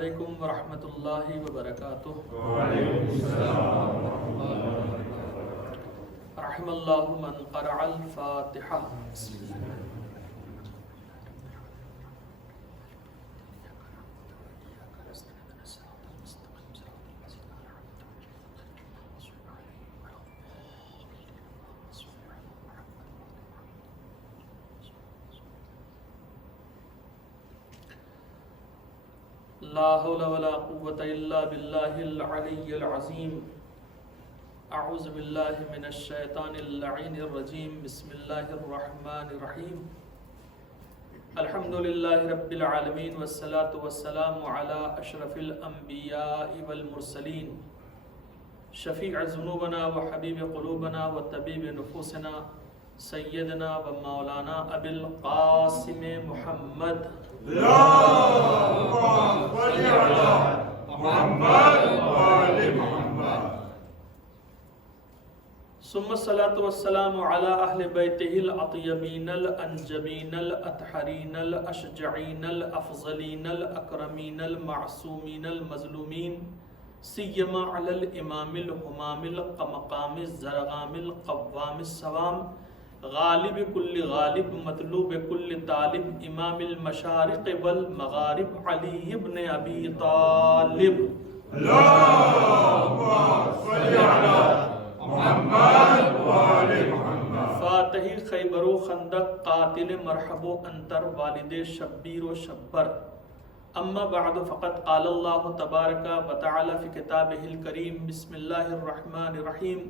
अलैकुम वरहमतुल्लाहि वबरकातुहू। रहमल्लाहु मन क़रअल फ़ातिहा। ला हौला वला कुव्वता इल्ला बिल्लाहिल अलिय्यिल अज़ीम। अऊज़ु बिल्लाहि मिनश शैतानिर लईनिर रजीम। बिस्मिल्लाहिर रहमानिर रहीम। अल्हम्दुलिल्लाहि रब्बिल आलमीन वस्सलातु वस्सलामु अला अशरफिल अंबियाइ वल मुरसलीन शफीअ ज़ुनूबना व हबीब क़ुलूबना व तबीब नुफूसना सय्यदना व मौलाना अबिल क़ासिम मुहम्मद सुम्मस्सलातु वस्सलामु अला अहले बैतिहिल अत्यबीनल अंजबीनल अतहरीनल अशजईनल अफज़लीनल अकरमीनल मासूमीनल मज़लूमीन सिय्यमा अलल इमामिल हुमामिल क़मक़ामिज़ ज़रग़ामिल क़व्वामिस सवाम गालिब कुल्ल गालिब मतलूब कुल्ल तालिब इमामिल मशारिक़ वल मगारिब अली इब्न अबी तालिब। फातिह खैबर खंदक कातिल मरहबो अंतर वालिद शब्बीर व शब्बर। अम्मा बाद फ़क़त क़ाल अल्लाहु तबारक व तआला फ़ी किताबिहिल करीम। बिस्मिल्लाहिर रहमानिर रहीम।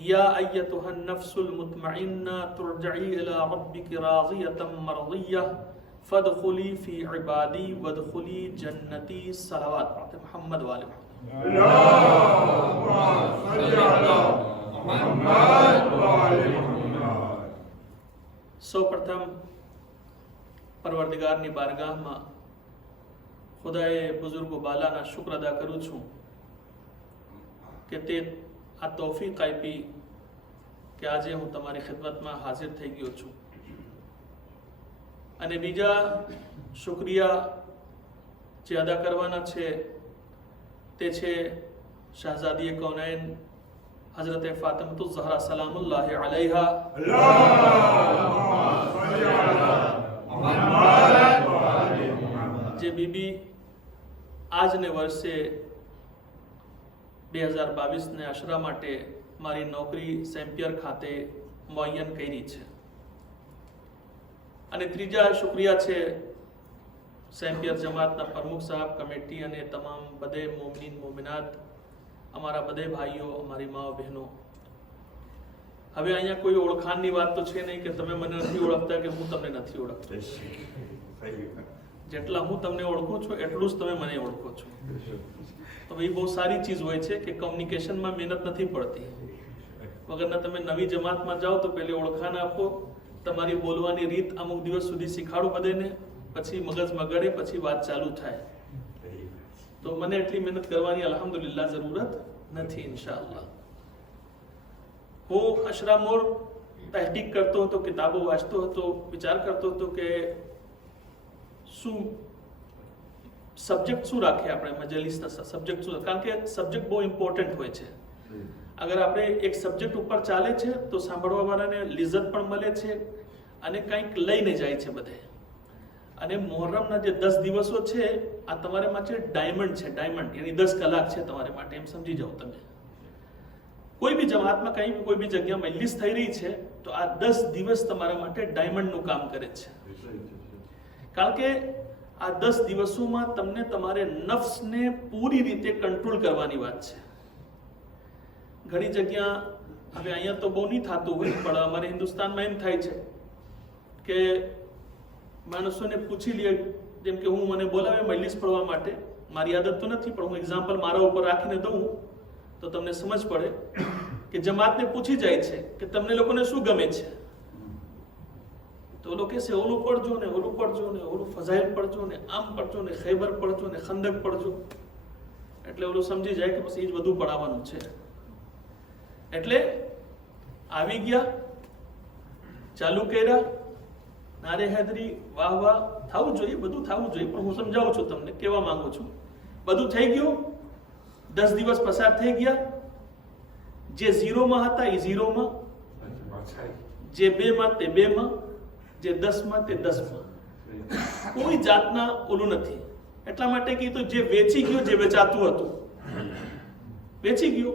या अय्यतुहन नफ्सुल मुतमइन्ना तुरजई इला रब्बिकी राज़ियतम मर्ज़िय्यह फदखुली फ़ी इबादी वदखुली जन्नती। सलावत मोहम्मद वाले सौ प्रथम परवरदिगार ની બારગાહમાં ખુદાએ બુઝુર્ગો બાલાના શુક્ર અદા કરું છું કે તે આ તૌફીક આપી કે આજે હું તમારી ખિદમતમાં હાજર થઈ ગયો છું। અને બીજા શુક્રિયા જે અદા કરવાના છે તે છે શહઝાદી કૌનૈન हज़रत फ़ातिमतुज़ ज़हरा सलामुल्लाहि अलैहा। जे बीबी आज ने वर्षे 2022 ने आशरा माटे मारी नौकरी सेम्पियर खाते मुअय्यन करी छे। अने त्रीजा शुक्रिया छे सेम्पियर जमातना प्रमुख साहब कमेटी अने तमाम बधे मोमिनीन मोमिनात अमारा बधे भाईओ अमारी माओ बहनों। हवे अहींया कोई ओळखाणनी वात तो छे नहीं कि तमे मने नथी ओळखता कि हूँ तमने नथी ओळखतो। जेटला हूँ तमने ओळखुं छुं एटલું જ તમે મને ઓળખો છો। तो ये बहुत सारी चीज होय छे कि कम्युनिकेशन में मेहनत नहीं पड़ती। वगरना तमे नवी जमात में जाओ तो पहले ओळखाण आपो, तमारी बोलवानी रीत अमुक दिवस सुधी शीखाडो बधाने, पछी मगज में गळे, पछी वात चालू थाय। तो मने एटली मेहनत करवानी अल्हम्दुलिल्लाह जरूरत नहीं। इंशाअल्लाह हूँ अशरामोर तहकीक करतो तो किताबों वाँचतो तो विचार करतो तो कि शू सब्जेक्ट शू राखे આપણે મજલિસના સબ્જેક્ટ શું, કારણ કે સબ્જેક્ટ બહુ ઇમ્પોર્ટન્ટ હોય છે। અગર આપણે એક સબ્જેક્ટ ઉપર ચાલે છે તો સાંભળવા વાળાને લિજ્જત પણ મળે છે અને કંઈક લઈને જાય છે બધે। અને મુહર્રમના જે 10 દિવસો છે આ તમારે માટે ડાયમંડ છે, ડાયમંડ यानी 10 કલાક છે તમારે માટે, એમ સમજી જાઓ તમે। કોઈ બી જમાતમાં કંઈ બી કોઈ બી જગ્યા મજલિસ થઈ રહી છે તો આ 10 દિવસ તમારા માટે ડાયમંડનું કામ કરે છે। કારણ કે आ 10 दिवसों में तमने तमारे नफ्स ने पूरी रीते कंट्रोल करवानी बात है। घणी जगह हवे अहींया तो बहु नहीं थातुं होय पण अमारे हिंदुस्तान में एम थाय छे के माणसोने पूछी लीए, जेम के हूँ मने बोलावे मजलिस पढ़वा माटे, मारी आदत तो नहीं पण हूँ एक्जाम्पल मारा उपर राखीने दऊं तो तमने समझ पड़े कि जमात ने पूछी जाय छे कि तमने लोकोने शुं गमे छे तो लोग कैसे ओलू पढ़जो ने ओलू पढ़जो ने ओलू फजाइल पढ़जो ने आम पढ़जो ने खैबर पढ़जो ने खंदक पढ़जो, એટલે ઓલું સમજી જાય કે બસ એ જ બધું પढ़ાવવાનું છે। એટલે આવી ગયા, ચાલુ કર્યા, નારે हैदरी वाह वाह થવું જોઈએ, બધું થવું જોઈએ, પણ હું સમજાવું છું તમને, કહેવા માંગુ છું બધું થઈ ગયું, 10 દિવસ પસાર થઈ ગયા, જે 0 માં હતા એ 0 માં, જે 2 માં તે 2 માં, જે 10 માં તે 10 માં, કોઈ જાતના ઓલું નથી. એટલા માટે કે તો જે વેચી ગયો, જે વેચાતું હતું વેચી ગયો,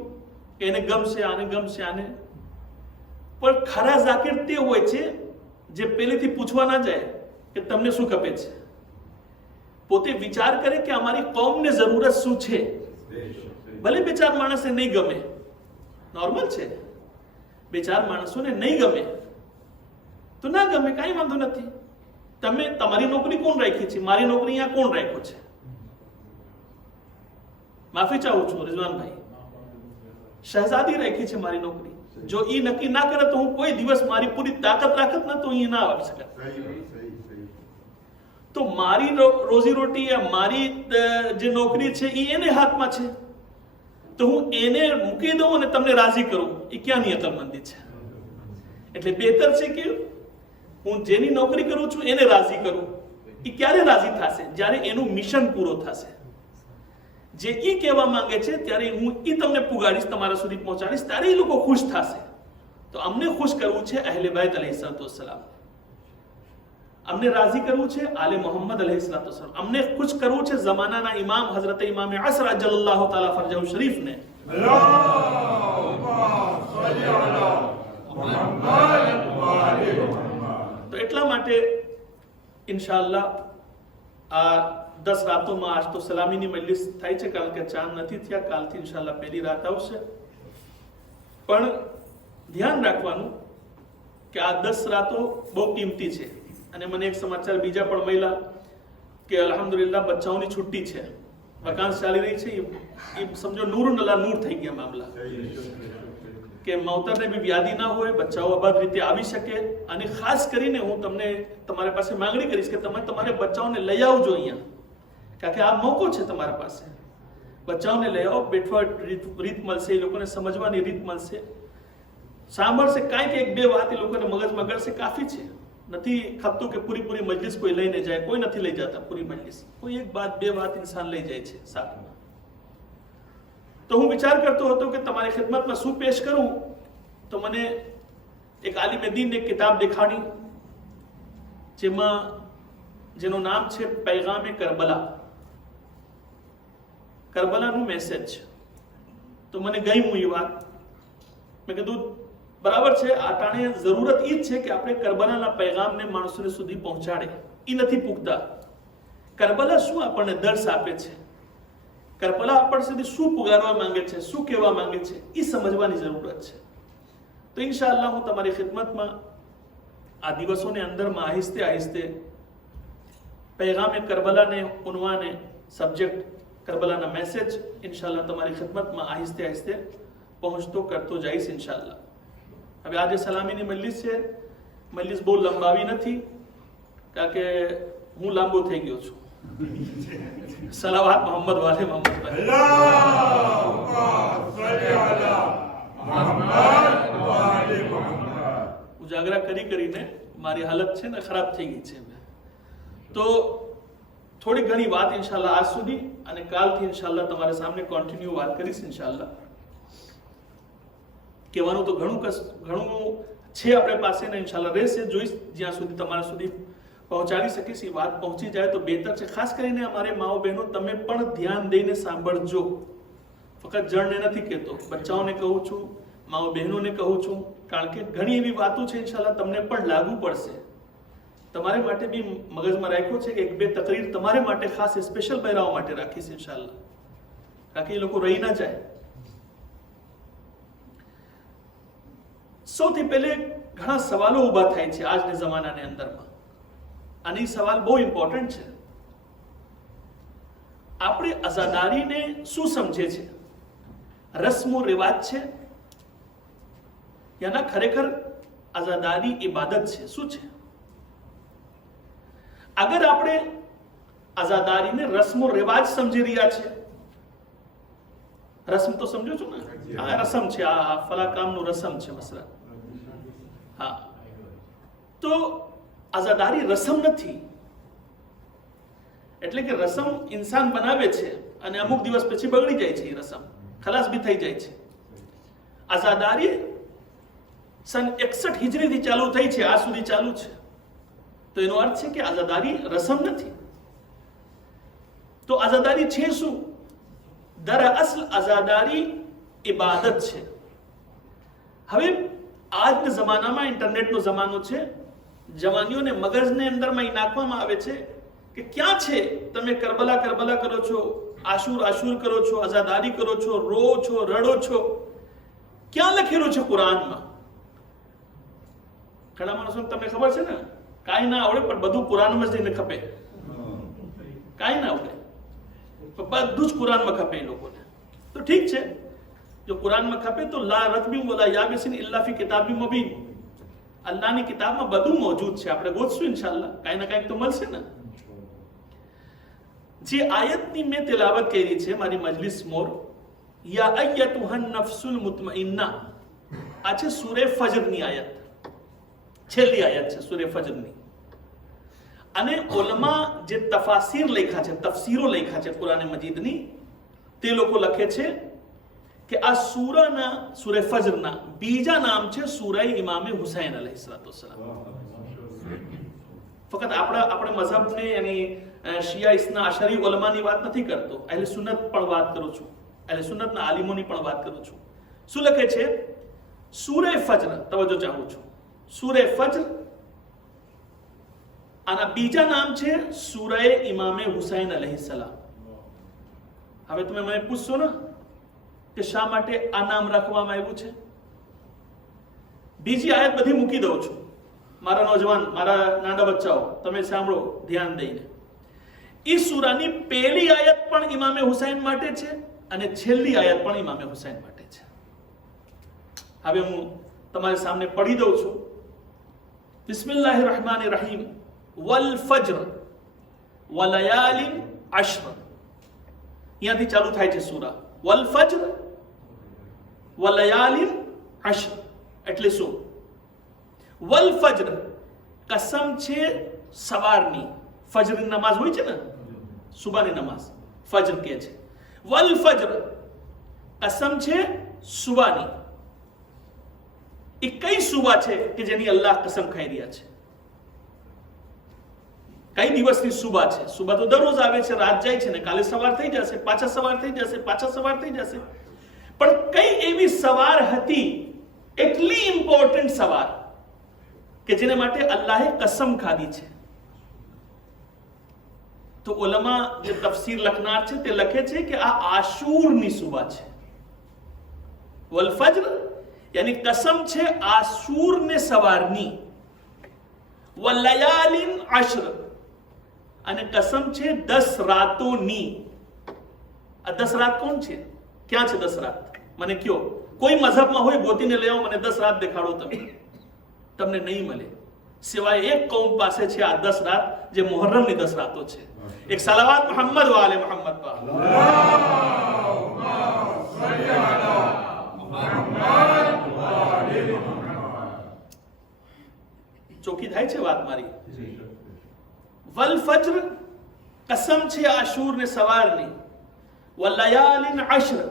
એને ગમશે, આને ગમશે, આને. પણ ખરા ઝાકિર તે હોય છે જે પહેલેથી પૂછવા ના જાય કે તમને શું ખપે છે, પોતે વિચાર કરે કે અમારી કૌમને જરૂરત શું છે. ભલે બે ચાર માણસને નહીં ગમે, નોર્મલ છે, બે ચાર માણસોને નહીં ગમે તો ના ગમે, કાંઈ વાંધો નથી. તમે તમારી નોકરી કોણ રાખી છે, મારી નોકરી અહીંયા કોણ રાખ્યો છે? માફી ચાહું છું રિઝવાનભાઈ, શહેજાદી રાખી છે મારી નોકરી. જો એ નક્કી ના કરે તો હું કોઈ દિવસ મારી પૂરી તાકાત રાખત ના તો અહીંયા ના આવી શકે. તો મારી રોજી રોટી, મારી જે નોકરી છે એ એને હાથમાં છે, તો હું એને મૂકી દઉં અને તમને રાજી કરું, એ ક્યાંની અકલમંદી છે? એટલે બહેતર છે કે હું જેની નોકરી કરું છું એને રાજી કરું. એ ક્યારે રાજી થશે? જ્યારે એનું મિશન પૂરો થશે. જે એ કહેવા માંગે છે ત્યારે હું એ તમને પુગાડીશ, તમારા સુધી પહોંચાડીશ, ત્યારે એ લોકો ખુશ થશે. તો અમને ખુશ કરવું છે અહેલે બાયત અલૈહિસ્સલામ, અમને રાજી કરવું છે આલે મોહમ્મદ અલૈહિસ્સલામ, અમને ખુશ કરવું છે જમાનાના ઇમામ હઝરત ઇમામ અસર અજલ્લાહુ તાલા ફરજહુ શરીફને. તો એટલા માટે ઇન્શાઅલ્લાહ આ 10 રાતોમાં આજ તો સલામીની મજલિસ થાય છે, કારણ કે ચાંદ નથી થયા. કાલથી ઇન્શાઅલ્લાહ પહેલી રાત આવશે. પણ ધ્યાન રાખવાનું કે આ 10 રાતો બહુ કિંમતી છે. અને મને એક સમાચાર બીજા પણ મળ્યા કે અલ્હમ્દુલિલ્લાહ બચ્ચાઓની છુટ્ટી છે, વકાંસ ચાલી રહી છે. એ સમજો નૂર અલા નૂર થઈ ગયા મામલા, કે માવતરને બી વ્યાધિ ના હોય, બચ્ચાઓ અબાધ રીતે આવી શકે. અને ખાસ કરીને હું તમને તમારી પાસે માંગણી કરીશ કે તમે તમારે બચ્ચાઓને લઈ આવજો અહીંયા, કારણ કે આ મોકો છે તમારા પાસે. બચ્ચાઓને લઈ આવો, બેઠવા રીત મળશે, એ લોકોને સમજવાની રીત મળશે, સાંભળશે, કાંઈક એક બે વાત એ લોકોને મગજમાં ગળશે, કાફી છે. નથી ખપતું કે પૂરી મજલિસ કોઈ લઈને જાય, કોઈ નથી લઈ જતા પૂરી મજલિસ, કોઈ એક વાત બે વાત ઇન્સાન લઈ જાય છે સાથમાં. તો હું વિચાર કરતો હતો કે તમારી ખિદમતમાં શું પેશ કરું, તો મને એક આલિમે દીન એક કિતાબ દેખાડી, જેનું નામ છે પૈગામે કરબલા, કરબલાનું મેસેજ. તો મને ગમ્યું એ વાત. મેં કીધું બરાબર છે, આટાણે જરૂરત એ જ છે કે આપણે કરબલાના પૈગામને માણસોને સુધી પહોંચાડે. એ નથી પૂગતા. કરબલા શું આપણને દર્શ આપે છે, કરબલા આપણ સુધી શું પુગારવા માંગે છે, શું કહેવા માંગે છે, એ સમજવાની જરૂરત છે. તો ઇન્શાઅલ્લાહ હું તમારી ખિદમતમાં આ દિવસોની અંદરમાં આહિસ્તે આહિસ્તે પૈગામે કરબલાને ઉન્વાને સબ્જેક્ટ કરબલાના મેસેજ ઇન્શાઅલ્લાહ તમારી ખિદમતમાં આહિસ્તે આહિસ્તે પહોંચતો કરતો જઈશ ઇન્શાઅલ્લાહ. હવે આજે સલામીની મજલિસ છે, મજલિસ બહુ લંબાવી નથી, કારણ કે હું લાંબો થઈ ગયો છું. સલાવાત મોહમ્મદ વાલે મોહમ્મદ ઉજાગરા કરીને મારી હાલત છે ને ખરાબ થઈ ગઈ છે. તો થોડી ઘણી વાત ઇન્શાઅલ્લાહ આજ સુધી, અને કાલથી ઇન્શાઅલ્લાહ તમારા સામે કોન્ટિન્યુ વાત કરીશ ઇન્શાઅલ્લાહ. કહેવાનું તો ઘણું છે આપણે પાસે ને ઇન્શાઅલ્લાહ રહેશે, જોઈશ જ્યાં સુધી તમારા સુધી પહોંચાડી શકીશ. એ વાત પહોંચી જાય તો બહેતર છે. ખાસ કરીને અમારે માઓ બહેનો, તમે પણ ધ્યાન દઈને સાંભળજો. ફક્ત જણને નથી કહેતો, બચ્ચાઓને કહું છું, માઓ બહેનોને કહું છું, કારણ કે ઘણી એવી વાતો છે ઇન્શાઅલ્લાહ તમને પણ લાગુ પડશે. તમારે માટે બી મગજમાં રાખ્યો છે કે એક બે તકરીર તમારે માટે ખાસ સ્પેશિયલ બહેરાઓ માટે રાખીશ ઇન્શાઅલ્લાહ, કારણ કે એ લોકો રહી ના જાય. સૌથી પહેલે ઘણા સવાલો ઊભા થાય છે આજના જમાનાની અંદરમાં, અને એ સવાલ બહુ ઇમ્પોર્ટન્ટ છે. આપણે અઝાદારીને શું સમજે છે? રસ્મો રિવાજ છે યાના ખરેખર અઝાદારી ઇબાદત છે? શું છે? અગર આપણે અઝાદારીને રસ્મો રિવાજ સમજી રહ્યા છે, રસ્મ તો સમજો છો ને, આ રસમ છે, આ ફલા કામનું રસમ છે મસલા, હા, તો અઝાદારી રસમ નથી. એટલે કે રસમ ઇન્સાન બનાવે છે, અને અમુક દિવસ પછી બગડી જાય છે એ રસમ, ખલાસ બી થઈ જાય છે. આઝાદારી સન 61 હિજરીથી ચાલુ થઈ છે, આજ સુધી ચાલુ છે. તો એનો અર્થ છે કે આઝાદારી રસમ નથી. તો આઝાદારી છે શું? દરઅસલ આઝાદારી ઇબાદત છે. હવે આજના જમાનામાં ઇન્ટરનેટનો જમાનો છે, જવાનીઓને મગજને અંદરમાં નાખવામાં આવે છે કે ક્યાં છે તમે કરબલા કરબલા કરો છો, આશુર આશુર કરો છો, આઝાદારી કરો છો, રો છો, રડો છો, ક્યાં લખેલું છે કુરાનમાં? ઘણા માણસોને તમને ખબર છે ને, કાંઈ ના આવડે પણ બધું કુરાનમાં જ જઈને ખપે, કાંઈ ના આવડે બધું જ કુરાનમાં ખપે એ લોકોને. તો ઠીક છે, જો કુરાનમાં ખપે તો લા રતબી વલા યાબિસિન ઇલ્લા ફી કિતાબિ મુબીન, અલ્લાહની કિતાબમાં બધું મોજૂદ છે. આપણે ગોતશું ઇન્શાઅલ્લાહ, કાંઈ ના કાંઈક તો મળશે ને. જે આયતની મેં તિલાવત કરી છે મારી મજલિસ મોર, યા અય્યતુહન નફ્સુલ મુતમઇન્ના, આ છે સૂરે ફજરની આયત, છેલ્લી આયત છે સૂરે ફજરની. અને ઉલમા જે તફાસીર લખ્યા છે, તફસીરો લખ્યા છે કુરાન મજીદની, તે લોકો લખે છે કે આ સૂરાના, સૂરે ફજરના બીજા નામ છે સૂરા ઇમામે હુસૈન અલૈહિસ્સલામ. ફક્ત આપણે મઝહબને યાની શિયા ઇસ્ના અશરી ઉલમાની વાત નથી કરતો, અહેલે સુન્નત પણ વાત કરું છું, અહેલે સુન્નતના આલિમોની પણ વાત કરું છું. શું લખે છે? સૂરે ફજર, તવજ્જો ચાહું છું, સૂરે ફજર, આના બીજા નામ છે સૂરા ઇમામે હુસૈન અલૈહિસ્સલામ. હવે તમે મને પૂછશો ને કે શા માટે આ નામ રાખવામાં આવ્યું છે? બીજી આયત બધી મૂકી દઉં છું. મારા નોજવાન, મારા નાના બચ્ચાઓ, તમે સાંભળો ધ્યાન દઈને. એ સૂરાની પહેલી આયત પણ ઇમામે હુસૈન માટે છે અને છેલ્લી આયત પણ ઇમામે હુસૈન માટે છે. હવે હું તમારી સામે પઢી દઉં છું. બિસ્મિલ્લાહિર રહેમાનિર રહીમ. વલ ફજર વલયાલિન અશ્ર, અહીંયાથી ચાલુ થાય છે સૂરા. વલ ફજર વલયાલિન અશ્ર એટલે શું? વલ ફજર, કસમ છે સવારની, ફજરની નમાઝ હોય છે ને, સુબાની નમાઝ ફજર કહે છે. વલ ફજર, કસમ છે સુબાની. એ કઈ સુબા છે કે જેની અલ્લાહ કસમ ખાઈ રહ્યા છે? કઈ દિવસની સુબા છે? સુબા તો દરરોજ આવે છે, રાત જાય છે ને, કાલે સવાર થઈ જશે, પાછા સવાર થઈ જશે, પાછા સવાર થઈ જશે. પણ કઈ એવી સવાર હતી, એટલી ઇમ્પોર્ટન્ટ સવાર કે જેને માટે અલ્લાહે કસમ ખાધી છે? તો ઉલમા જે તફસીર લખનાર છે તે લખે છે કે આ આશુરની સુબા છે. વલ ફજર યાની કસમ છે આશુરને સવારની. વલયાલિન અશ્ર, અને કસમ છે 10 રાતોની. આ 10 રાત કોણ છે? ક્યાં છે 10 રાત? મને કયો, કોઈ મઝહબમાં હોય ગોતીને લઈ આવો, મને 10 રાત દેખાડો તમે. તમને નહીં મળે, સિવાય એક કૌમ પાસે છે આ 10 રાત, જે મુહર્રમની 10 રાતો છે. એક સલાવાત મોહમ્મદ વાલે મોહમ્મદ પર. ચોખ્ખી થાય છે વાત મારી? વલ ફજર, કસમ છે આશુર ને સવારની. વલયાલિન અશ્ર,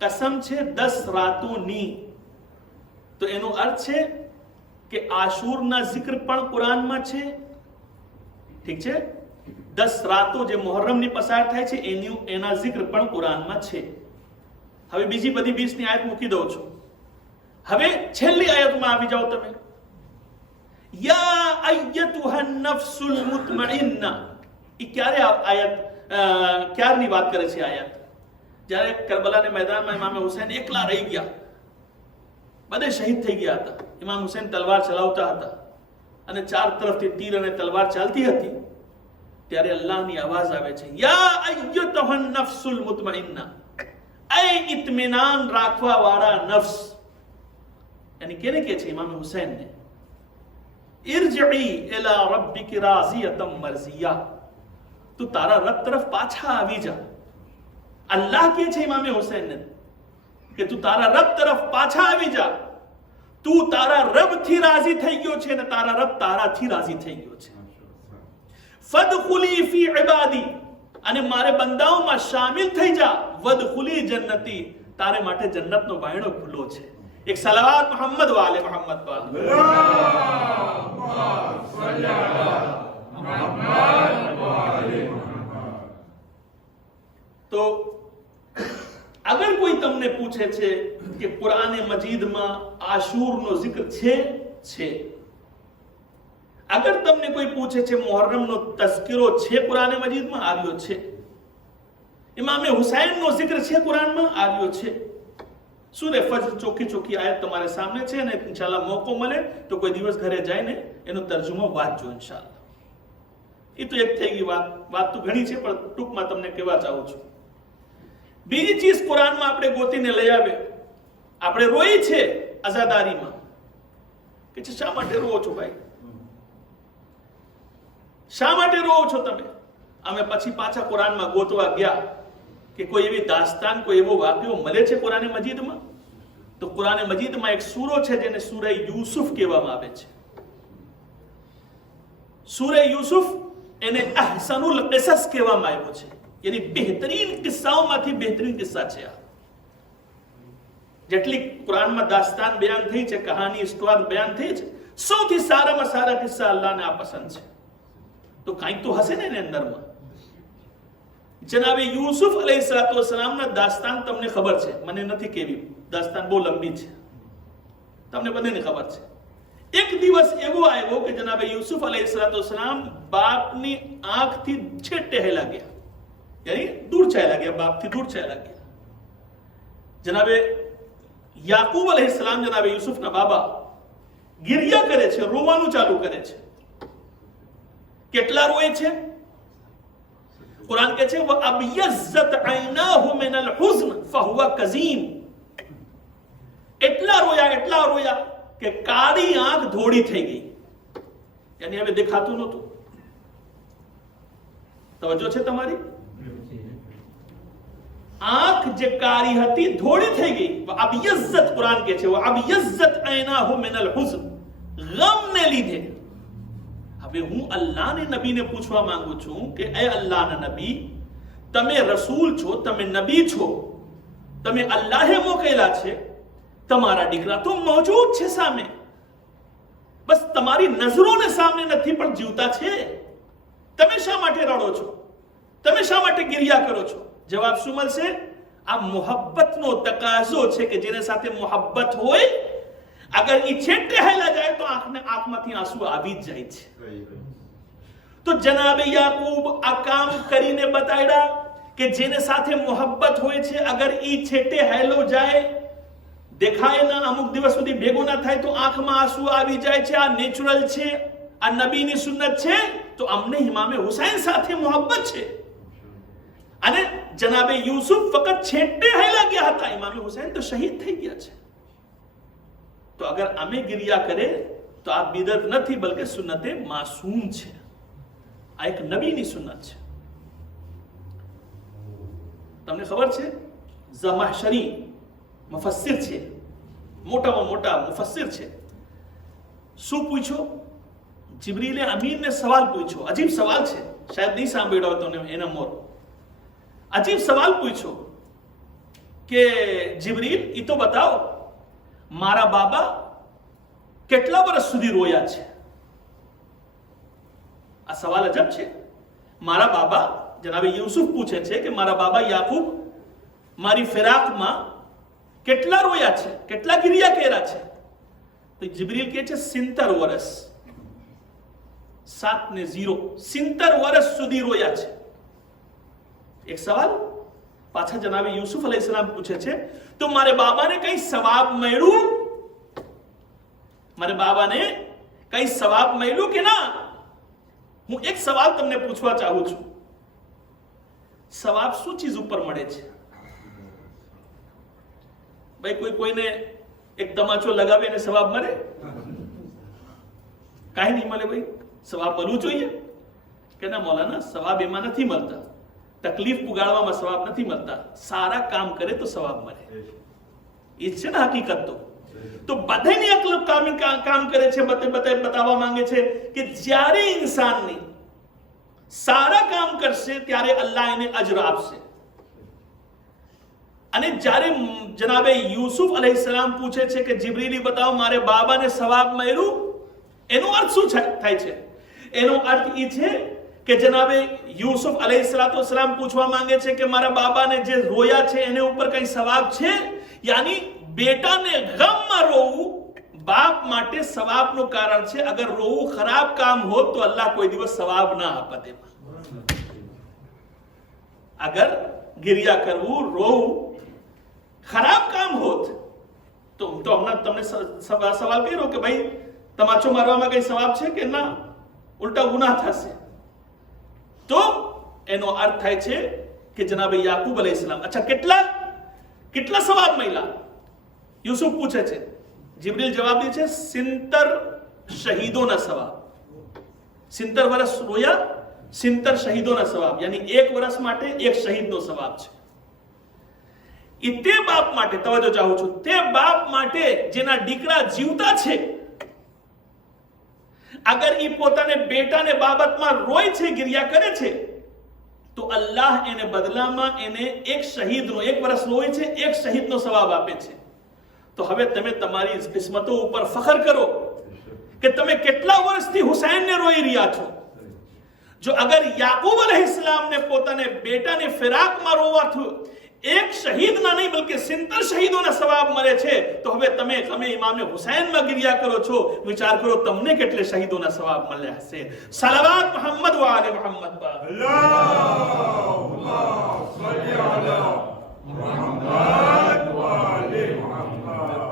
કસમ છે 10 રાતોની. તો એનો અર્થ છે કે આશુરના જિક્ર પણ કુરાનમાં છે. ઠીક છે, 10 રાતો જે મુહર્રમની પસાર થાય છે એના જિક્ર પણ કુરાનમાં છે. હવે બીજી બધી 20ની આયત મૂકી દઉં છું. હવે છેલ્લી આયતમાં આવી જાઓ તમે. યા અય્યતુહન નફ્સુલ મુતમઇન્ના. એ ક્યારે આયત, ક્યારની વાત કરે છે આયત? જ્યારે કરબલાના મેદાનમાં ઇમામ હુસૈન એકલા રહી ગયા, બધે શહીદ થઈ ગયા હતા. ઇમામ હુસૈન તલવાર ચલાવતા હતા અને ચાર તરફથી તીર અને તલવાર ચાલતી હતી. ત્યારે અલ્લાહની આવાજ આવે છે, યા અય્યતુહન નફ્સુલ મુતમઇન્ના, એ ઇત્મીનાન રાખવા વાળા નફ્સ. યાની કેને કહે છે? ઇમામ હુસૈનને. ઇરજઈ ઇલા રબ્બિકી રાઝિયતમ મરઝિયા, તું તારા રબ તરફ પાછા આવી જા. અલ્લાહ કહે છે ઇમામ હુસૈનને કે તું તારા રબ તરફ પાછા આવી જા. તું તારા રબથી રાજી થઈ ગયો છે અને તારા રબ તારાથી રાજી થઈ ગયો છે. ફદખુલી ફી ઇબાદી, અને મારે બંદાઓમાં શામિલ થઈ જા, વદખુલી જન્નતી, તારે માટે જન્નતનો બાયણો ખુલ્લો છે. એક સલાવત મોહમ્મદ વાલે મોહમ્મદ પર. તો અગર કોઈ તમને પૂછે છે કે કુરાન મજીદમાં આશુરનો જિક્ર છે, અગર તમને કોઈ પૂછે છે મુહર્રમનો તઝકિરો છે કુરાન મજીદમાં, આવ્યો છે. ઇમામે હુસૈનનો જિક્ર છે કુરાનમાં, આવ્યો છે. સૂરે ફજર ચોખ્ખી આયત તમારે સામે છે, અને ઇન્શાલ્લાહ મોકો મળે તો કોઈ દિવસ ઘરે જઈને એનો તર્જુમો વાંચજો ઇન્શાલ્લાહ. એ તો એક થઈ ગઈ વાત તો ઘણી છે, પણ ટૂંકમાં તમને કહેવા ચાહું છું. બીજી ચીજ કુરાનમાં આપણે ગોતીને લઈ આવે. આપણે રોઈ છે આઝાદારીમાં કે શા માટે રોવો છો ભાઈ, શા માટે રોવો છો તમે? અમે પછી પાછા કુરાનમાં ગોતવા ગયા કે કોઈ એવી દાસ્તાન, કોઈ એવો વાક્યો મળે છે કુરાન મજીદમાં? તો કુરાન મજીદમાં એક સૂરો છે જેને સૂરે યુસુફ કહેવામાં આવે છે. સૂરે યુસુફ એને અહસનુલ કિસસ કહેવામાં આવ્યો છે, યાની બહેતરીન કિસ્સાઓમાંથી બહેતરીન કિસ્સા છે આ. જેટલી કુરાનમાં દાસ્તાન બયાન થઈ છે, કહાની સ્ટોર બયાન થઈ છે, સૌથી સારામાં સારા કિસ્સા અલ્લાહને આ પસંદ છે. તો કંઈક તો હશે ને એની અંદરમાં. જનાબે યુસુફ અલૈહિસ્સલામના દાસ્તાન તમને ખબર છે, મને નથી કેવી, દાસ્તાન બહુ લંબી છે, તમને બધાને ખબર છે. એક દિવસ એવો આવ્યો કે જનાબે યુસુફ અલૈહિસ્સલામ બાપની આંખથી છેટે હેલા ગયા, યાની દૂર ચાલ્યા ગયા, બાપથી દૂર ચાલ્યા ગયા. જનાબે યાકૂબ અલૈહિસ્સલામ, જનાબે યુસુફના બાબા, ગિરિયા કરે છે, રોવાનું ચાલુ કરે છે. કેટલા રોય છે? કુરાન કહે છે વઅબયઝત ઐનાહુ મિનલ હુઝન ફહુવા કઝીમ. એટલા રોયા કે કાળી આંખ ધોળી થઈ ગઈ, યાની હવે દેખાતું નહોતું. તવજ્જો છે તમારી? આંખ જે કાળી હતી ધોળી થઈ ગઈ. વઅબયઝત, કુરાન કહે છે વઅબયઝત ઐનાહુ મિનલ હુઝન, ગમને લીધે. હવે હું અલ્લાહને નબીને પૂછવા માંગુ છું કે એ અલ્લાહના નબી, તમે રસૂલ છો, તમે નબી છો, તમે અલ્લાહે મોકલેલા છે, તમારા દીકરા તો મોજૂદ છે સામે, બસ તમારી નજરોને સામે નથી પણ જીવતા છે. તમે શા માટે રડો છો? તમે શા માટે ગિરિયા કરો છો? જવાબ શું મળશે? આ મોહબ્બતનો તકાઝો છે કે જેને સાથે મોહબ્બત હોય, અગર એ છેટે હેલા જાય તો આંખમાંથી આંસુ આવી જ જાય છે. તો જનાબે યાકૂબ આ કામ કરીને બતાડ્યા કે જેને સાથે મોહબ્બત હોય છે, અગર એ છેટે હેલો જાય, દેખાય ના, અમુક દિવસ સુધી ભેગો ના થાય તો આંખમાં આંસુ આવી જાય છે. આ નેચરલ છે, આ નબીની સુન્નત છે. તો અમને ઇમામે હુસૈન સાથે મોહબ્બત છે. અને જનાબે યુસુફ ફક્ત છેટે હેલા ગયા હતા, ઇમામે હુસૈન તો શહીદ થઈ ગયા છે. તો અગર અમે ગિરિયા કરે તો આ બિદત નથી, બલકે સુન્નતે માસૂમ છે. આ એક નબીની સુન્નત છે. તમને ખબર છે ઝમાશરી મુફસ્સિર છે, મોટામાં મોટા મુફસ્સિર છે. શું પૂછ્યો? જિબ્રીલે અમીનને સવાલ પૂછ્યો. અજીબ સવાલ છે, શાયદ નહીં સાંભળ્યો હતો એના મોર. અજીબ સવાલ પૂછ્યો કે જિબ્રીલ, એ તો બતાવો મારા બાબા કેટલા વર્ષ સુધી રોયા છે? આ સવાલ અજબ છે. મારા બાબા, જનાબે યુસુફ પૂછે છે કે મારા બાબા યાકૂબ મારી ફિરાકમાં કેટલા રોયા છે, કેટલા ગિરિયા કર્યા છે? તો જિબ્રીલ કહે છે 70 વર્ષ. 7 ને 0, 70 વર્ષ સુધી રોયા છે. એક સવાલ પાછા જનાબે યુસુફ અલૈહિસ્સલામ પૂછે છે, તો મારે બાબાને કઈ સવાબ મળ્યું? મારે બાબાને કઈ સવાબ મળ્યું કે ના? હું એક સવાલ તમને પૂછવા ચાહું છું. સવાબ શું ચીજ ઉપર મળે છે? ભાઈ કોઈને એક તમાચો લગાવે અને સવાબ મળે? કાંઈ નહીં મળે ભાઈ. સવાબ મળવું જોઈએ કે ના મૌલાના? સવાબ એમાં નથી મળતા, તકલીફ પુગાડવામાં સવાબ નથી મળતા. સારા કામ કરે તો સવાબ મળે, એ છે ને હકીકત. તો બધાની અકલ કામ કરે છે, બતાવવા માંગે છે કે જ્યારે ઇન્સાનની સારા કામ કરશે ત્યારે અલ્લાહ એને અજર આપશે. અને જ્યારે જનાબે યુસુફ અલૈહિસ્સલામ પૂછે છે કે જિબ્રીલી બતાવો મારે બાબાને સવાબ મળ્યું, એનો અર્થ શું થાય છે? એનો અર્થ એ છે કે જનાબે યુસુફ અલૈહિસ્સલામ પૂછવા માંગે છે કે મારા બાબાને જે રોયા છે એને ઉપર કઈ સવાબ છે? યાની બેટાને ગમમાં રોવું બાપ માટે સવાબનું કારણ છે. અગર રોવું ખરાબ કામ હોત તો અલ્લાહ કોઈ દિવસ સવાબ ના આપત. અગર ગિરિયા કરવું, રોવું ખરાબ કામ હોત તો હમણાં તમને સવાલ કર્યો કે ભાઈ તમાચો મારવામાં કઈ સવાબ છે કે ના, ઉલટા ગુનાહ થશે. તો એનો અર્થ થાય છે કે જનાબે યાકૂબ અલૈહિસ્સલામ, અચ્છા કેટલા સવાબ મળ્યા? યુસુફ પૂછે છે, જિબ્રીલ જવાબ દે છે 70 શહીદોના સવાબ. 70 વર્ષ રોયા, 70 શહીદોના સવાબ, યાની 1 વર્ષ માટે 1 શહીદનો સવાબ છે. તે બાપ માટે, તવજો ચાહું છું, તે બાપ માટે જેના દીકરા જીવતા છે, અગર એ પોતાને બેટાને બાબતમાં રોય છે, ગિરિયા કરે છે, તો અલ્લાહ એને બદલામાં એને 1 શહીદનો, 1 વર્ષ રોય છે, 1 શહીદનો સવાબ આપે છે. તો હવે તમે તમારી કિસ્મતો ઉપર ફખર કરો કે તમે કેટલા વર્ષથી હુસૈનને રોઈ રહ્યા છો. જો અગર યાકૂબ અલૈહિસ્સલામને પોતાને બેટાને ફિરાકમાં રોવાથી 1 શહીદના નહીં બલકે 70 શહીદોના સવાબ મળે છે, તો હવે તમે ઇમામે હુસૈનમાં ગિરિયા કરો છો, વિચાર કરો તમને કેટલે શહીદોના સવાબ મળ્યા હશે. સલાવત મુહમ્મદ વ આલે મુહમ્મદ પર. અલ્લાહુમ્મા સલ્લી અલા મુહમ્મદ વ આલે મુહમ્મદ.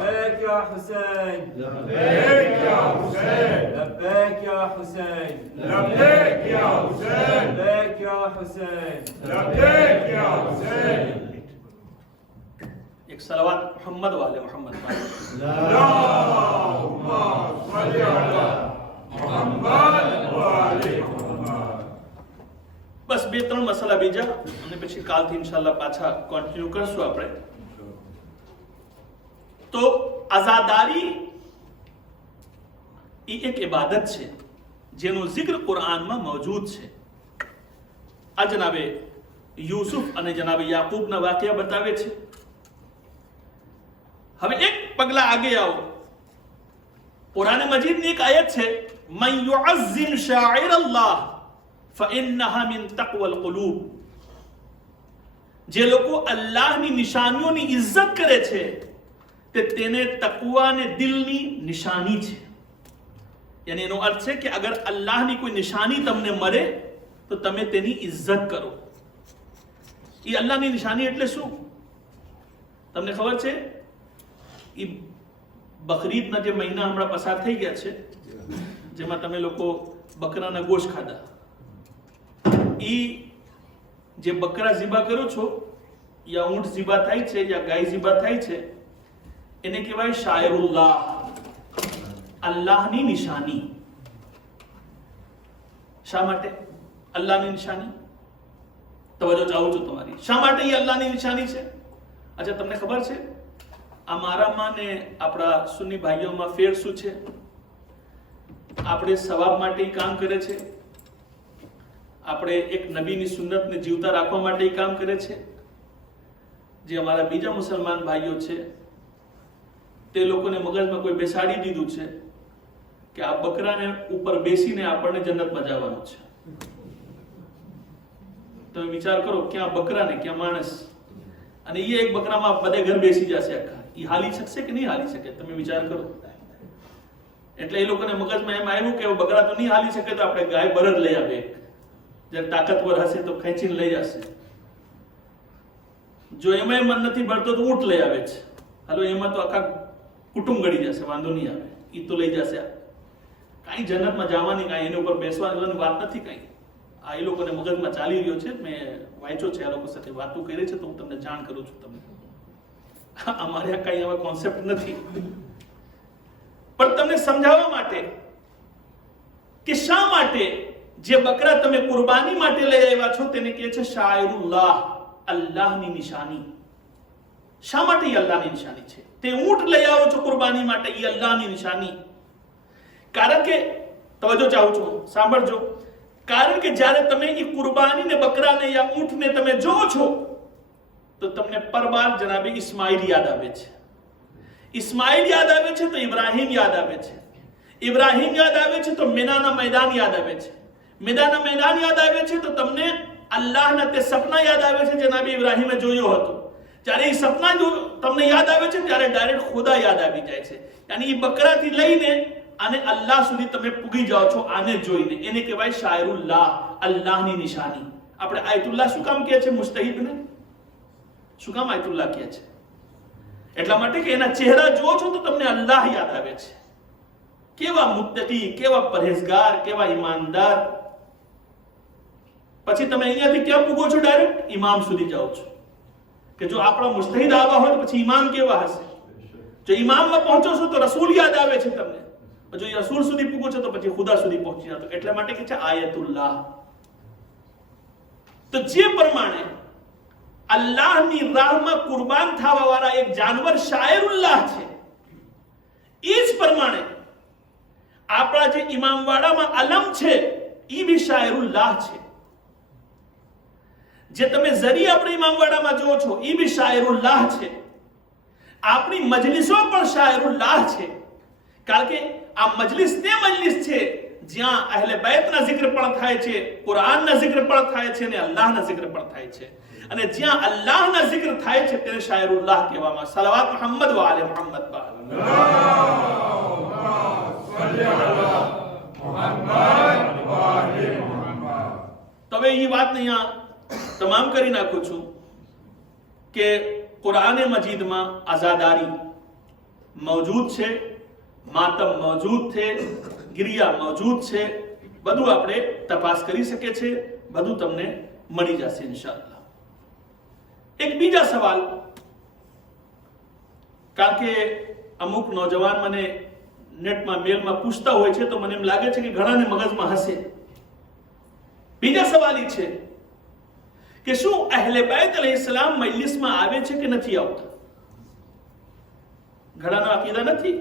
લબ્બૈક યા હુસૈન, લબ્બૈક યા હુસૈન, લબ્બૈક યા હુસૈન, લબ્બૈક યા હુસૈન, લબ્બૈક યા હુસૈન, લબ્બૈક યા હુસૈન. एक सलावत मोहम्मद वाले मोहम्मद बस 2-3 મસાલા બીજા અને પછી કાલથી ઇન્શાઅલ્લાહ પાછા કન્ટિન્યુ કરશું આપણે. તો આઝાદારી એ એક ઇબાદત છે જેનો જિક્ર કુરાનમાં મૌજૂદ છે. આ જનાબે યુસુફ અને જનાબે યાકૂબના વાક્યા બતાવે છે. હવે એક પગલા આગે આવો. કુરાન મજીદની એક આયત છે, મન યુઅઝ્ઝિમ શાઇર અલ્લાહ ફઇન્નહા મિન તક્વલ કુલૂબ. જે લોકો અલ્લાહની નિશાનીઓની ઇજ્જત કરે છે તે તેને તકવા અને દિલની નિશાની છે. યાની એનો અર્થ છે કે અગર અલ્લાહની કોઈ નિશાની તમને મળે તો તમે તેની ઇજ્જત કરો. એ અલ્લાહની નિશાની એટલે શું તમને ખબર છે? એ બકરીદના જે મહિના હમણાં પસાર થઈ ગયા છે, જેમાં તમે લોકો બકરાના ગોશ ખાધા, એ જે બકરા ઝીબા કરો છો, યા ઊંટ ઝીબા થાય છે યા ગાય ઝીબા થાય છે, એને કહેવાય શાયરુલ્લાહ, અલ્લાહની નિશાની. શા માટે અલ્લાહની નિશાની? તવજો ચાહું છું તમારી. શા માટે એ અલ્લાહની નિશાની છે? અચ્છા, તમને ખબર છે અમારામાં ને આપણા સુન્ની ભાઈઓમાં ફેર શું છે? આપણે સવાબ માટે કામ કરે છે, આપણે એક નબીની સુન્નતને જીવતા રાખવા માટે કામ કરે છે. જે અમારા બીજા મુસલમાન ભાઈઓ છે તે લોકોને મગજમાં કોઈ બેસાડી દીધું છે કે આ બકરાને ઉપર બેસીને આપણને જન્નતમાં જવાનું છે. તમે વિચાર કરો, ક્યાં બકરા ને ક્યાં માણસ, અને એ એક બકરામાં બધે ઘર બેસી જશે આખા. એ હાલી શકશે કે નહીં હાલી શકે? તમે વિચાર કરો. એટલે એ લોકોને મગજમાં એમ આવ્યું કે બકરા તો નહીં હાલી શકે તો આપણે ગાય બળદ લઈ આવે, જ્યારે તાકાતવર હશે તો ખેંચીને લઈ જશે. જો એમાં મન નથી ભરતો તો ઊંટ લઈ આવે છે. હાલો, એમાં તો આખા કુટુંબ ગળી જશે, વાંધો નહીં આવે, એ તો લઈ જશે. કાંઈ જન્નતમાં જવાની, કાંઈ એની ઉપર બેસવાની વાત નથી. કાંઈ આ એ લોકોને મગજમાં ચાલી રહ્યો છે. મેં વાંચ્યો છે, આ લોકો સાથે વાતો કરી છે, તો હું તમને જાણ કરું છું. તમને અમારે આ કઈ એવા કોન્સેપ્ટ નથી, પણ તમને સમજાવવા માટે કે શા માટે જે બકરા તમે કુરબાની માટે લઈ આવ્યા છો તેને કહે છે શાયરુલ્લાહ, અલ્લાહની નિશાની. શા માટે એ અલ્લાહની નિશાની છે? તે ઊંટ લઈ આવો છો કુરબાની માટે, એ અલ્લાહની નિશાની. કારણ કે તવજો ચાહું છું, સાંભળજો, કારણ કે જ્યારે તમે એ કુરબાનીને, બકરાને યા ઊંટને તમે જોવો છો તો તમને પરબાર જનાબે ઇસ્માઇલ યાદ આવે છે. ઇસ્માઇલ યાદ આવે છે તો ઇબ્રાહિમ યાદ આવે છે. ઇબ્રાહિમ યાદ આવે છે તો મિનાના મેદાન યાદ આવે છે. મિનાના મેદાન યાદ આવે છે તો તમને અલ્લાહના તે સપના યાદ આવે છે જનાબે ઇબ્રાહિમે જોયો હતો. જ્યારે એ સપના જો તમને યાદ આવે છે ત્યારે ડાયરેક્ટ ખુદા યાદ આવી જાય છે. યાની એ બકરાથી લઈને અને અલ્લાહ સુધી તમે પૂગી જાઓ છો આને જોઈને. એને કહેવાય શાયરુલ્લાહ, અલ્લાહની નિશાની. આપણે આયતુલ્લાહ શું કામ કહે છે મુસ્તહિદને? શું કામ આયતુલ્લાહ કહે છે? એટલા માટે કે એના ચહેરા જુઓ છો તો તમને અલ્લાહ યાદ આવે છે. કેવા મુત્તકી, કેવા પરહેઝગાર, કેવા ઈમાનદાર. પછી તમે અહીંયાથી ક્યાં પૂગો છો? ડાયરેક્ટ ઇમામ સુધી જાઓ છો. કે જો આપણા મુસ્તહિદ આવા હોય તો પછી ઇમામ કેવા હશે? જો ઇમામમાં પહોંચો છો તો રસૂલ યાદ આવે છે તમને. જો રસૂલ સુધી પૂગો છો તો પછી ખુદા સુધી પહોંચી જાતો. એટલા માટે કે છે આયતુલ્લાહ. તો જે પ્રમાણે અલ્લાહની રાહમાં કુરબાન થવા વાળા એક જાનવર શાયરુલ્લાહ છે, એ જ પ્રમાણે આપણા જે ઇમામવાડામાં અલમ છે એ બી શાયરુલ્લાહ છે. જે તમે ઝરી આપણી ઇમામવાડામાં જુઓ છો એ બી શાયરુલ્લાહ છે. આપણી મજલિસો પણ શાયરુલ્લાહ છે. કારણ કે આ મજલિસ તે મજલિસ છે જ્યાં અહેલે બેતના zikr પણ થાય છે, કુરાનના zikr પણ થાય છે અને અલ્લાહના zikr પણ થાય છે. અને જ્યાં અલ્લાહના zikr થાય છે તેને શાયરુલ્લાહ કહેવામાં. સલાવત મુહમ્મદ વ આલે મુહમ્મદ પર. તો હવે એ વાતને અહીંયા તમામ કરી નાખું છું કે કુરાને મજીદમાં આઝાદારી મૌજૂદ છે, માતમ મૌજૂદ છે, ગિરિયા મૌજૂદ છે. બધું આપણે તપાસ કરી શકીએ છીએ. બધું તમને મળી જશે ઇન્શાઅલ્લાહ. એક બીજા સવાલ, કારણ કે અમુક નોજવાન મને નેટમાં મેલમાં પૂછતા હોય છે તો મને એમ લાગે છે કે ઘણાને મગજમાં હશે. બીજા સવાલ એ છે કે શું અહેલે બેત અલૈહિસ્સલામ મજલિસમાં આવે છે કે નથી આવતા? ઘણાના અકીદા નથી.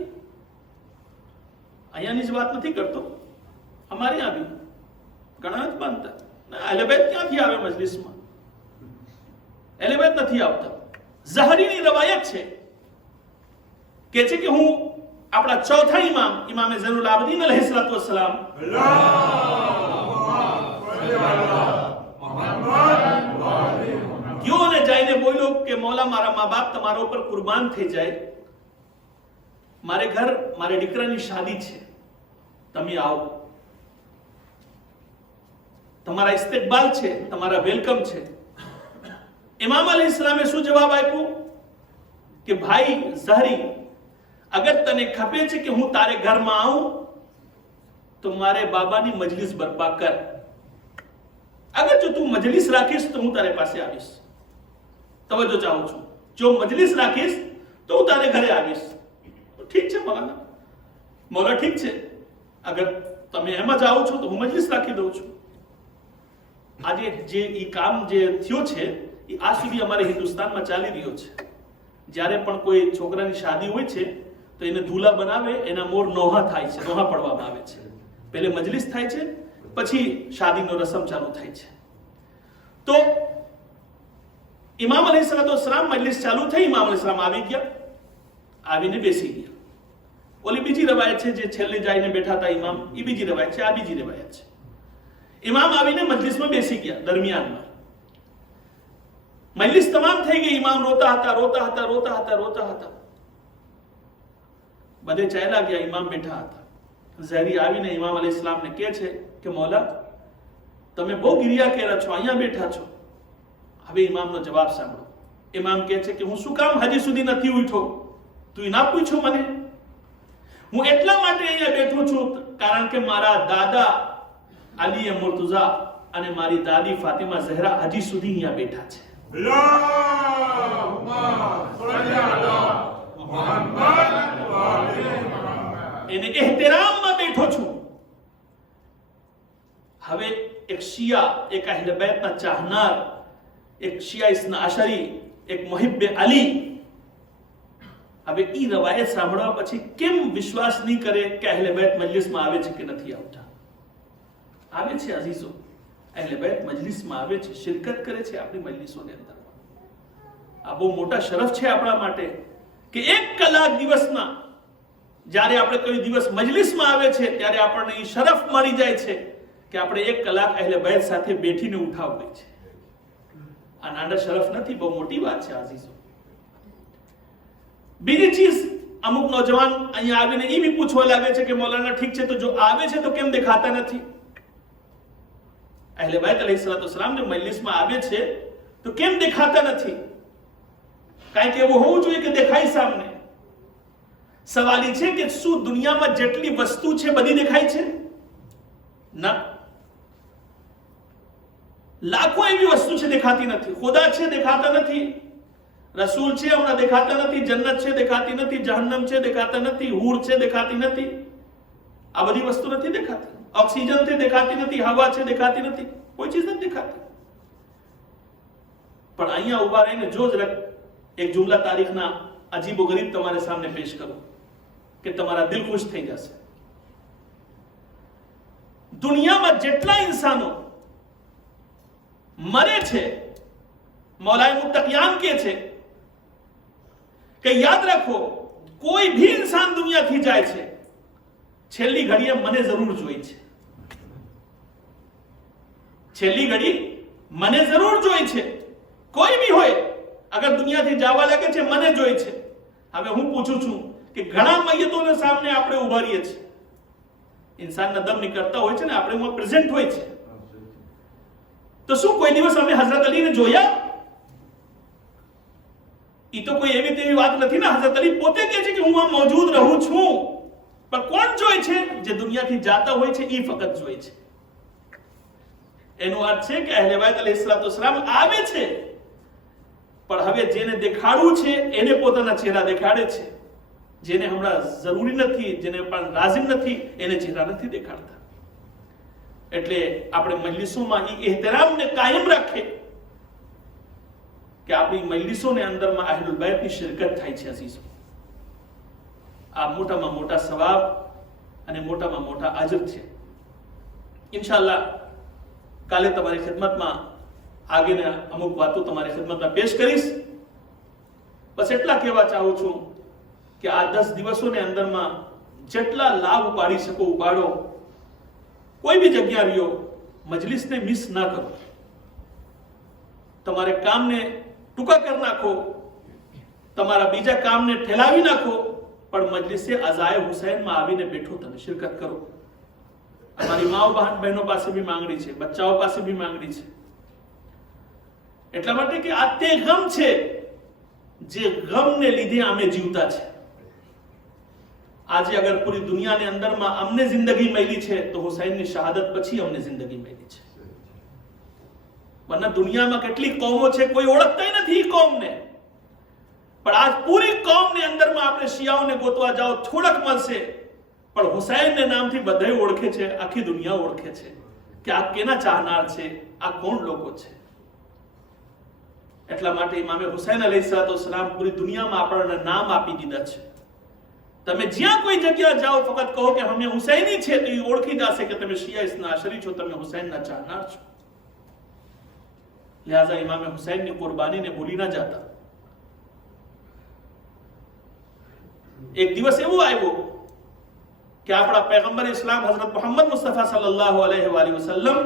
અહીંયાની જ વાત નથી કરતો, અમારે ત્યાં બી ઘણા જ માનતા અહેલે બેત ક્યાંથી આવે મજલિસમાં? અહેલે બેત નથી આવતા. ઝહરીની રવાયત છે કે છે કે હું આપણા ચોથા ઇમામ ઇમામે ઝૈનુલ આબદીન અલૈહિસ્સલાતુ વસ્સલામ ગયો અને જઈને બોલ્યો કે મૌલા મારા મા બાપ તમારા ઉપર કુરબાન થઈ જાય, મારે ઘર મારે દીકરાની શાદી છે, તમે આવો, તમારા ઇસ્તકબાલ છે, તમારા વેલકમ છે. ઇમામ અલૈહિસ્સલામે શું જવાબ આપ્યો કે ભાઈ ઝહરી, અગર તને ખપે છે કે હું તારે ઘરમાં આવું તો મારે બાબાની મજલિસ બરપા કર. અગર જો તું મજલિસ રાખીશ તો હું તારે પાસે આવીશ. તવજ્જો ચાહું છું. જો મજલિસ રાખીશ તો હું તારે ઘરે આવીશ. ઠીક છે મૌલાના, મૌલા ઠીક છે, અગર તમે એમ જ આવો છો તો હું મજલિસ રાખી દઉં છું. આજે જે ઈ કામ જે થયો છે એ આજ સુધી અમારે હિન્દુસ્તાનમાં ચાલી રહ્યો છે. જ્યારે પણ કોઈ છોકરાની શાદી હોય છે તો એને દૂલ્હા બનાવે, એના મોર નોહા થાય છે, નોહા પડવામાં આવે છે. પહેલે મજલિસ થાય છે, પછી શાદીનો રસમ ચાલુ થાય છે. તો ઇમામ અલૈહિસ્સલામ મજલિસ ચાલુ થઈ, ઇમામ અલૈહિસ્સલામ આવી ગયા, આવીને બેસી ગયા. ઓલી બીજી રવાયત છે જે છેલ્લે જઈને બેઠા હતા ઇમામ, એ બીજી રવાયત છે, આ બીજી રવાયત છે. ઇમામ આવીને મજલિસમાં બેસી ગયા. દરમિયાનમાં મજલિસ તમામ થઈ ગઈ. ઇમામ રોતા હતા, રોતા હતા, રોતા હતા, રોતા હતા. બધે ચાલ્યા ગયા, ઇમામ બેઠા હતા. ઝહરી આવીને ઇમામ અલૈહિસ્સલામને કહે છે કે મૌલા તમે બહુ ગિરિયા કર્યા છો, અહીંયા બેઠા છો. હવે ઇમામનો જવાબ સાંભળો. ઇમામ કહે છે કે હું શું કામ હજી સુધી નથી ઉઠ્યો? તું ના પૂછો મને. હું એટલા માટે અહીંયા બેઠો છું કારણ કે મારા દાદા અલી મુર્તઝા અને મારી દાદી ફાતિમા ઝહરા હજી સુધી અહીંયા બેઠા છે. એને એહતરામમાં બેઠો છું. હવે એક શિયા, એક અહેલે બેતના ચાહનાર, એક શિયા ઇસ્ના અશરી, એક મુહિબ્બે અલી, હવે ઈ રવાયત સાંભળવા પછી કેમ વિશ્વાસ નહીં કરે કે અહેલે બેત મજલિસમાં આવે છે કે નથી આવતા? આવે છે અઝીઝો, અહેલે બેત મજલિસમાં આવે છે, શિરકત કરે છે આપણી મજલિસોની અંદર. આ બહુ મોટા શરફ છે આપણા માટે કે 1 કલાક દિવસના જ્યારે આપણે કોઈ દિવસ મજલિસમાં આવે છે ત્યારે આપણને એ શરફ મળી જાય છે કે આપણે 1 કલાક અહેલે બેત સાથે બેઠીને ઉઠાવવી છે. આ નાના શરફ નથી, બહુ મોટી વાત છે અઝીઝો. બીજી ચીજ, અમુક નોજવાન અહીંયા આવીને એ બી પૂછવા લાગે છે કે મૌલાના ઠીક છે, તો જો આવે છે તો કેમ દેખાતા નથી? અહેલે બેત અલૈહિસ્સલામ જો મજલિસમાં આવે છે તો કેમ દેખાતા નથી? કાંઈક એવું હોવું જોઈએ કે દેખાય સામને. સવાલ એ છે કે શું દુનિયામાં જેટલી વસ્તુ છે બધી દેખાય છે? ના, લાખો એવી વસ્તુ છે દેખાતી નથી. ખુદા છે દેખાતા નથી, રસૂલ છે હમણાં દેખાતા નથી, જન્નત છે દેખાતી નથી, જહન્નમ છે દેખાતા નથી, હૂર છે દેખાતી નથી. આ બધી વસ્તુ નથી દેખાતી. ઓક્સિજન છે દેખાતી નથી, હવા છે દેખાતી નથી, કોઈ ચીજ નથી દેખાતી. પણ અહીંયા ઉભા રહીને જો જરાક એક જુમલા તારીખના અજીબો ગરીબ તમારે સામે પેશ કરું કે તમારા દિલ ખુશ થઈ જશે. દુનિયામાં જેટલા ઇન્સાનો મરે છે, મૌલાએ મુત્તકિયાન કહે છે કે યાદ રાખો, કોઈ ભી ઇન્સાન દુનિયાથી જાય છે, છેલ્લી ઘડીએ મને જરૂર જોઈ છે. છેલ્લી ઘડી મને જરૂર જોઈ છે. કોઈ બી હોય, અગર દુનિયાથી જવા લાગે છે, મને જોઈ છે. હવે હું પૂછું છું કે ઘણા મયતોને સામે આપણે ઉભા રહીએ છીએ. ઇન્સાનના દમ નીકળતા હોય છે ને, આપણે એમાં પ્રેઝન્ટ હોય છે. તો શું કોઈ દિવસ અમે હઝરત અલીને જોયા? એ તો કોઈ એવી તેવી વાત નથી ને. હઝરત અલી પોતે કહે છે કે હું આ મોજૂદ રહું છું. પણ કોણ જોઈ છે? જે દુનિયાથી જાતા હોય છે એ ફક્ત જોઈ છે. એનો અર્થ છે કે અહેલે બેત અલૈહિસ્સલામ આવે છે, પણ હવે જેને દેખાડવું છે એને પોતાના ચહેરા દેખાડે છે. જેને હમણાં જરૂરી નથી, જેને પણ લાઝિમ નથી, એને ચહેરા નથી દેખાડતા. એટલે આપણે મજલિસોમાં એ એહતરામને કાયમ રાખે કે આપણી મજલિસોની અંદરમાં અહેલુલ બેતની શિરકત થાય છે અઝીઝો. આ મોટામાં મોટા સવાબ અને મોટામાં મોટા અજર છે. ઇન્શાઅલ્લાહ કાલે તમારી ખિદમતમાં આગળના અમુક વાતો તમારી ખિદમતમાં પેશ કરીશ. બસ એટલા કહેવા ચાહું છું કે આ 10 દિવસોની અંદરમાં જેટલા લાભ ઉપાડી શકો ઉપાડો. કોઈ બી જગ્યા રહ્યો, મજલિસને મિસ ના કરો. તમારે કામને ટૂંકા કરી નાખો, તમારા બીજા કામને ઠેલાવી નાખો, પણ મજલિસે અઝાએ હુસૈનમાં આવીને બેઠો તમે શિરકત કરો. અમારી માઓ બહેનો પાસે બી માંગણી છે, બચ્ચાઓ પાસે બી માંગણી છે. એટલા માટે કે આ તે ગમ છે જે ગમને લીધે અમે જીવતા છે. આજે અગર પૂરી દુનિયાની અંદરમાં અમને જિંદગી મળી છે તો હુસૈનની શહાદત પછી અમને જિંદગી મળી છે. વરના દુનિયામાં કેટલી કોમો છે, કોઈ ઓળખતા નથી કોમને. પણ આજ પૂરી કોમની અંદરમાં આપણે શિયાઓને ગોતવા જાઓ, થોડક મળશે, પણ હુસૈનના નામથી બધા ઓળખે છે, આખી દુનિયા ઓળખે છે કે આ કેના ચાહનાર છે, આ કોણ લોકો છે. એટલા માટે ઇમામે હુસૈન અલૈહિસ્સલામ પૂરી દુનિયામાં આપણને નામ આપી દીધા છે. તમે જ્યાં કોઈ જગ્યા જાઓ ફક્ત કહો કે અમે હુસૈની છે તો એ ઓળખી જશે કે તમે શિયા ઇસ્ના અશરી છો, તમે હુસૈનના ચાહનાર છો. લિહાઝા ઇમામે હુસૈનની કુરબાનીને ભૂલી ના જાતા. એક દિવસ એવો આવ્યો કે આપણા પૈગંબર ઇસ્લામ હઝરત મોહમ્મદ મુસ્તફા સલ્લલ્લાહુ અલૈહિ વસલ્લમ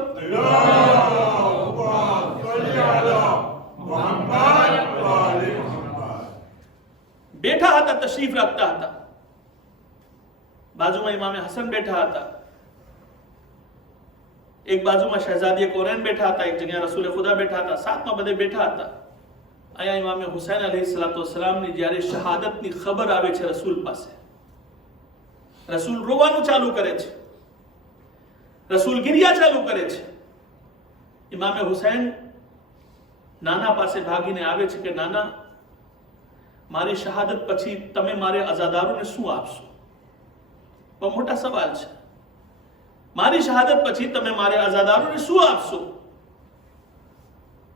બેઠા હતા, તશરીફ રાખતા હતા. બાજુમાં ઇમામે હસન બેઠા હતા, એક બાજુમાં શહેઝાદી કોરેન બેઠા હતા, એક જગ્યાએ રસૂલ ખુદા બેઠા હતા, સાથમાં બધે બેઠા હતા. અહીંયા ઇમામે હુસૈન અલૈહિસ્સલામની જ્યારે શહાદતની ખબર આવે છે રસૂલ પાસે, રસૂલ રોવાનું ચાલુ કરે છે, રસૂલ ગિરિયા ચાલુ કરે છે. ઇમામે હુસૈન નાના પાસે ભાગીને આવે છે કે નાના, મારી શહાદત પછી તમે મારે અઝાદારોને શું આપશો? બહુ મોટા સવાલ છે. મારી શહાદત પછી તમે મારે અઝાદારોને શું આપશો?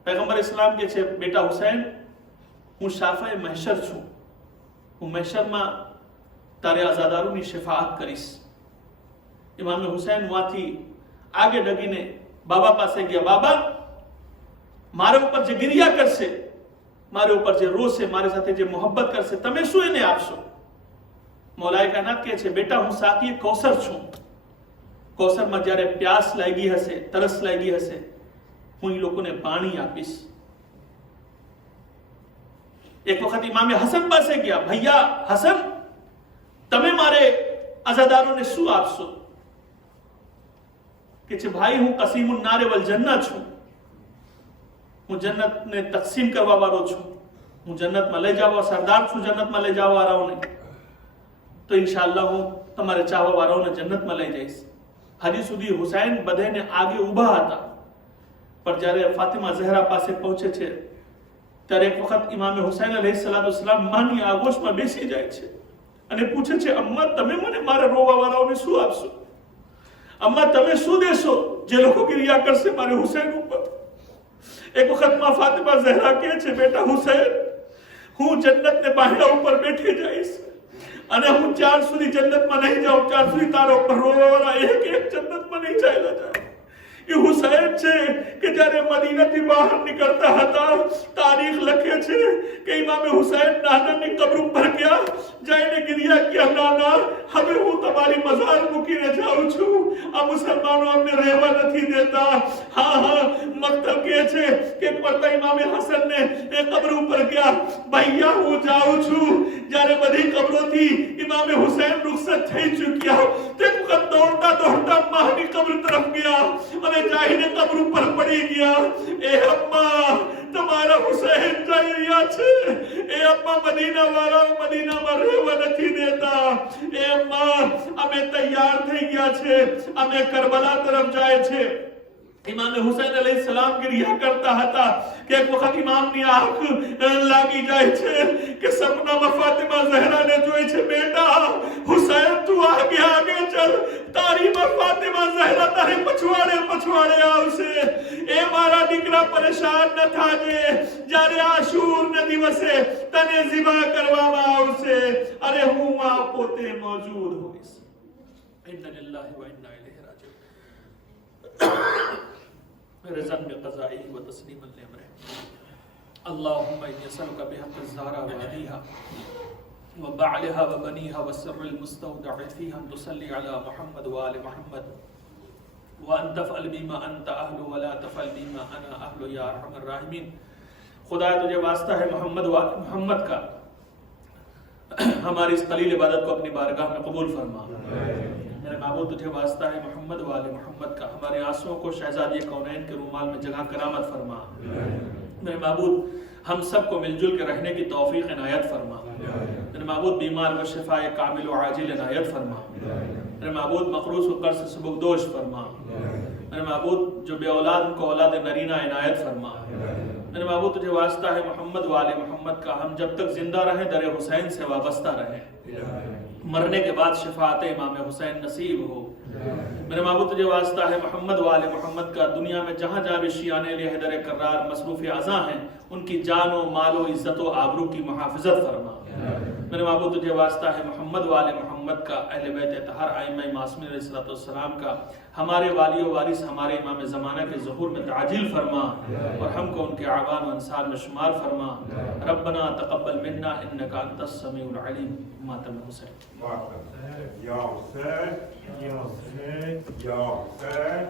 પૈગંબર ઇસ્લામ કે છે, બેટા હુસૈન, હું શાફાએ મહેશર છું. હું મહેશરમાં તારે અઝાદારોની શફાઅત કરીશ. ઇમામે હુસૈન માંથી આગે ડગીને બાબા પાસે ગયા, બાબા મારા ઉપર જે ગિરિયા કરશે, મારા ઉપર જે રોશે, મારી સાથે જે મોહબ્બત કરશે, તમે શું એને આપશો? મૌલાએ કાયનાત કહે છે, બેટા હું સાકી કૌસર છું. કૌસરમાં જ્યારે પ્યાસ લાગી હશે, તરસ લાગી હશે, હું એ લોકોને પાણી આપીશ. એક વખત ઇમામે હસન પાસે ગયા, ભૈયા હસન તમે મારે અઝાદારોને શું આપશો? કે છે ભાઈ હું કસીમુન નારે વલ જન્નત છું, હું જન્નતને તકસીમ કરવા વાળો છું, હું જન્નતમાં લઈ જવા સરદાર છું, જન્નતમાં લઈ જવા વાળાઓને. તો ઇન્શાઅલ્લાહ હું તમારે ચાહવા વાળાઓને જન્નતમાં લઈ જઈશ. હજી સુધી હુસૈન બધાને આગે ઊભા હતા, પણ જ્યારે ફાતિમા ઝહરા પાસે પહોંચે છે ત્યારે એક વખત ઇમામે હુસૈન અલૈહિસ્સલામ માની આગોશમાં બેસી જાય છે અને પૂછે છે, અમ્મા તમે મને મારા રોવા વાળાઓને શું આપશો? અમ્મા તમે શું દેશો જે લોકો ગિરિયા કરશે મારે હુસૈન ઉપર? એક વખત માં ફાતિમા ઝહરા કહે છે, બેટા હુસૈન હું જન્નતને બાંયડા ઉપર બેઠી જઈશ અને હું ચાર સુધી જન્નતમાં નહીં જાઉં, ચાર સુધી તારો ઉપર રોવા વાળા એક જન્નતમાં નહીં ચાલ્યા જાય. એ હુસૈન છે કે જ્યારે મદીનાથી બહાર નીકળતા હતા, તારીખ લખે છે કે ઇમામે હુસૈન નાનાની કબ્ર ઉપર ગયા, જઈને ગિરિયા કિયા, નાના હવે હું તમારી મઝાર મૂકીને જાઉં છું, આ મુસલમાનો અમને રહેવા નથી દેતા. હા મક્તબ કહે છે કે એક વખત ઇમામે હસનને એ કબ્ર ઉપર ગયા, ભૈયા હું જાઉં છું. જ્યારે બધી કબ્રોથી ઇમામે હુસૈન રૂખસત થઈ ચૂક્યા, તે વખત દોડતા દોડતા માની કબ્ર તરફ ગયા અને જાઈને કબ્ર ઉપર પડી ગયા. એ અમ્મા તમારા હુસૈન જઈ રહ્યા છે, એ અમ્મા મદીના વાળાઓ મદીનામાં રહેવા નથી દેતા. એ અમ્મા અમે તૈયાર થઈ ગયા છે, અમે કરબલા તરફ જાય છે. ઇમામે હુસૈન અલૈહિસ્સલામ ગિરિયા કરતા હતા કે એક વખત ઇમામની આંખ લાગી જાય છે કે સપનામાં ફાતિમા ઝહરાને જોઈ છે, બેટા હુસૈન તું આગે આગે ચલ, તારી માં ફાતિમા ઝહરા તારે પછવાડે આવશે. એ મારા દીકરા પરેશાન ન થાજે, જ્યારે આશુરના દિવસે તને ઝિબા કરવામાં આવશે, અરે હું આ પોતે મોજૂદ હોઈશ. ઇન્ના લિલ્લાહિ વ ઇન્ના ઇલૈહિ રાજીઉન. رضا بقضائه وتسليما لأمره. اللهم إني أسألك بحق الزهراء وأبيها وبعلها وبنيها والسر المستودع فيها أن تصلي على محمد وآل محمد وأن تفعل بما أنت أهل ولا تفعل بما أنا أهل يا أرحم الراحمين. खुदा तुझे वास्ता है मोहम्मद का, हमारी इस कलील इबादत को अपनी बारगाह में कबूल फरमा. मेरे महबूब तुझे वास्ता है मोहम्मद वाले मोहम्मद का, हमारे आंसुओं को शहजादी कौनैन के रुमाल में जगह करामत फरमा. मेरे महबूब हम सबको मिलजुल के रहने की तौफीक इनायत फरमा. मेरे महबूब बीमार व शिफाए कामिल व आजिल इनायत फरमा. मेरे महबूब मखरूस व कर्ज से सुबुकदोश फरमा. मेरे महबूब जो बे औलाद उनको औलाद नरीना इनायत फरमा. मेरे महबूब तुझे वास्ता है मोहम्मद वाले मोहम्मद का, हम जब तक जिंदा रहें दर हुसैन से वाबस्ता रहें, मरने के बाद शिफात इमाम हुसैन नसीब हो. मेरे महबूब तुझे वास्ता है मोहम्मद वाले मोहम्मद का, दुनिया में जहाँ जहाँ भी शियाने हैदर करार मसरूफ़ अज़ा हैं, उनकी जानो मालो इज़्ज़त व आबरू की मुहाफ़िज़त फरमा. मेरे महबूब तुझे वास्ता है मोहम्मद वाले मोहम्मद का, अहले बैत तहर आइम्मा मासूमीन अलैहिस्सलाम का, हमारे वाली व वारिस हमारे इमाम ज़माना के ज़ुहूर में ताजिल फरमा और हमको उनके आवान व अंसार में शुमार फरमा. रब्बना तक़ब्बल मिन्ना इन्नका अंतस समीउल अलीम. मातम Hussain. Ya Hüseyin, Ya Hüseyin, Ya Hüseyin.